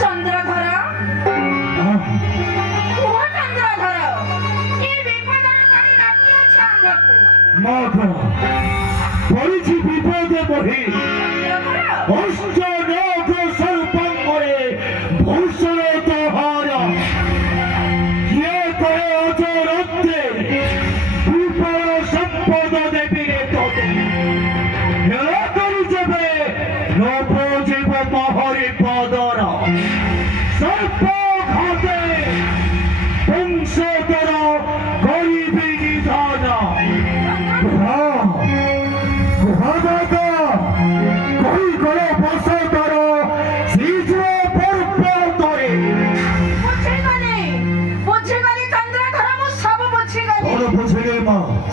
চন্দ্রধর ও চন্দ্রধর এই বিপদের কারণ ডাকিয়াছ আমাকে মাতা পড়েছি বিপদে বহি অষ্ট নখ সর্পাঙ্গরে ভূষণ তোহার কে করে অচরত্বে বিপদ সম্পদ দেবীরে তোতে হেলা করি যাবে নবজীব মহরি পদর সর্প ঘাতে বংশধর গরিবী নিধন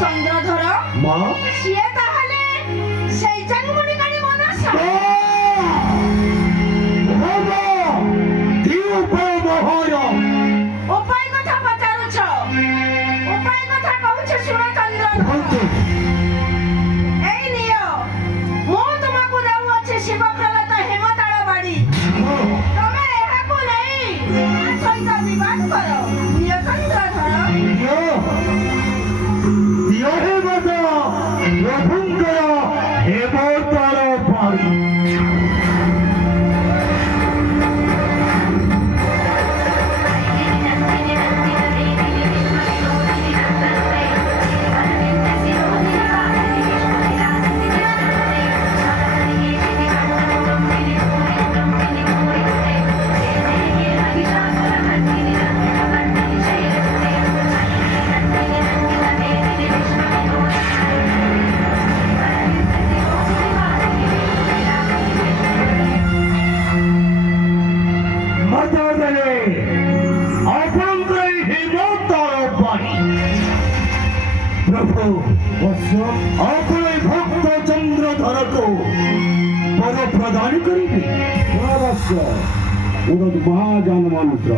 চন্দ্রধর সে তাহলে সেই জন্মনিকারী মনসা উপায় কথা পচারুছ উপায় কথা কହୁছ শুণ চন্দ্রধর এই নিয় মু তোমাকে দেউଅছি শিবপ্রলতা হেমতাଳ বাড়ি তমে এহাকু নেই সহিত বিবাদ কর নিয় চন্দ্রধর অপরই ভক্ত চন্দ্রধরকে পদ প্রদান করিবে মহাজান মন্ত্র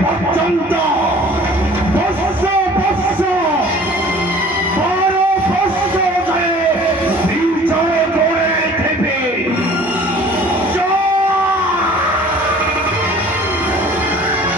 পর্যন্ত